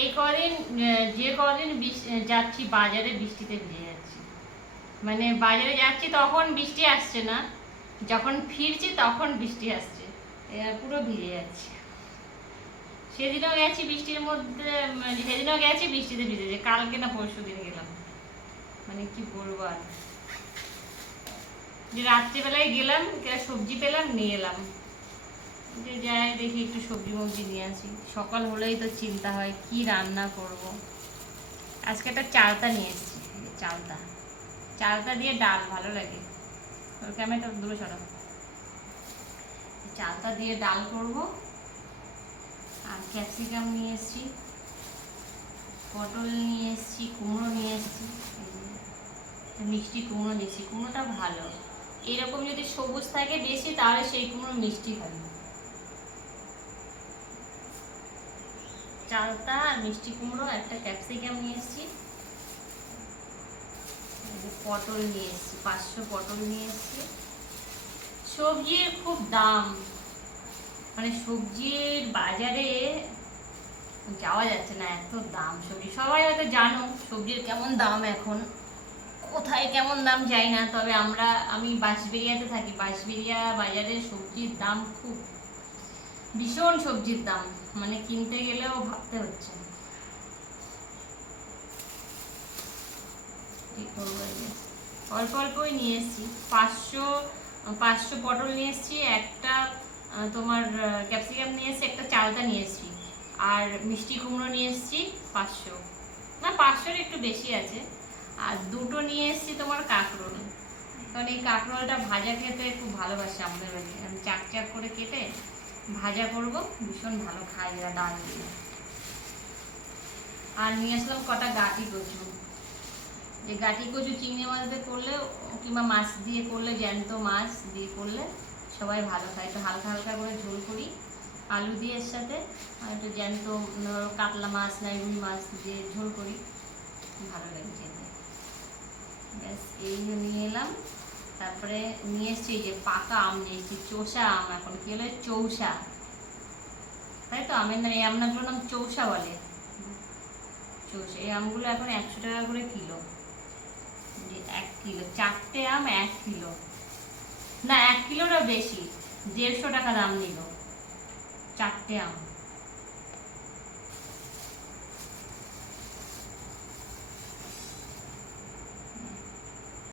এই কদিন যে কদিন যাচ্ছি বাজারে বৃষ্টিতে ভিজে যাচ্ছি। মানে বাজারে যাচ্ছি তখন বৃষ্টি আসছে না, যখন ফিরছি তখন বৃষ্টি আসছে, পুরো ভিজে যাচ্ছি। সেদিনও গেছি বৃষ্টির মধ্যে, সেদিনও গেছি বৃষ্টিতে ভিজেছে, কালকে না পরশু দিন গেলাম। মানে কি বলবো আর, যে রাত্রিবেলায় গেলাম, সবজি পেলাম নিয়ে এলাম, যে যাই দেখি একটু সবজি মবজি নিয়ে আসি। সকাল হলেই তো চিন্তা হয় কি রান্না করব। আজকে একটা চালতা নিয়ে এসেছি, চালতা চালতা দিয়ে ডাল ভালো লাগে। ওর ক্যামেরাটা দূরে সরো। চালতা দিয়ে ডাল করব। আর ক্যাপসিকাম নিয়ে এসেছি, পটল নিয়ে এসেছি, কুমড়ো নিয়ে এসেছি, মিষ্টি কুমড়ো নিয়েছি। কুমড়োটা ভালো, এরকম যদি সবুজ থাকে বেশি তাহলে সেই কুমড়ো মিষ্টি হয়। চালতা আর মিষ্টি কুমড়ো, একটা ক্যাপসিকাম নিয়ে এসেছি, পটল নিয়ে এসেছি, 500 পটল নিয়ে এসেছি। সবজির খুব দাম, মানে সবজির বাজারে যাওয়া যাচ্ছে না, এত দাম সবজি। সবাই হয়তো জানো সবজির কেমন দাম এখন, কোথায় কেমন দাম যাই না, তবে আমি বাঁশবেড়িয়াতে থাকি। বাঁশবেড়িয়া বাজারে সবজির দাম খুব, ভীষণ সবজির দাম, মানে কিনতে গেলেও ভাবতে হচ্ছে কি করবো। অল্প অল্পই নিয়ে এসেছি, 500 পটল নিয়ে এসেছি, একটা তোমার ক্যাপসিকাম নিয়ে এসেছি, একটা চালতা নিয়ে এসেছি, আর মিষ্টি কুমড়ো নিয়ে এসেছি 500, না 500-এর একটু বেশি আছে। আর দুটো নিয়ে এসেছি তোমার কাঁকরোল, কারণ এই কাঁকরোলটা ভাজা খেতে খুব ভালোবাসে আমাদের বাড়ি। আমি চাক চাক করে কেটে ভাজা করব, ভীষণ ভালো খাই এরা ডাল দিয়ে। আর নিয়ে আসলাম কটা গাঁটি কচু, যে গাঁটি কচু চিংড়ি মাছ দিয়ে করলে কিংবা মাছ দিয়ে করলে, জ্যান্ত মাছ দিয়ে করলে সবাই ভালো খায়। একটু হালকা হালকা করে ঝোল করি আলু দিয়ে, এর সাথে আর একটু জ্যান্ত কাতলা মাছ না রুই মাছ দিয়ে ঝোল করি, ভালো লাগে খেতে। ব্যাস এই নিয়ে এলাম। তারপরে নিয়ে এসছি যে পাকা আম নিয়ে এসছি, চোষা আম, এখন কি হলো চৌষা, তাই তো আমের নাম, এই আমগুলোর নাম চৌষা বলে। চৌষা এই আমগুলো এখন 100 টাকা করে কিলো, 1 কিলো, 4টে আম 1 কিলো, না 1 কিলোরও বেশি, 150 টাকা দাম নিল 4টে আম।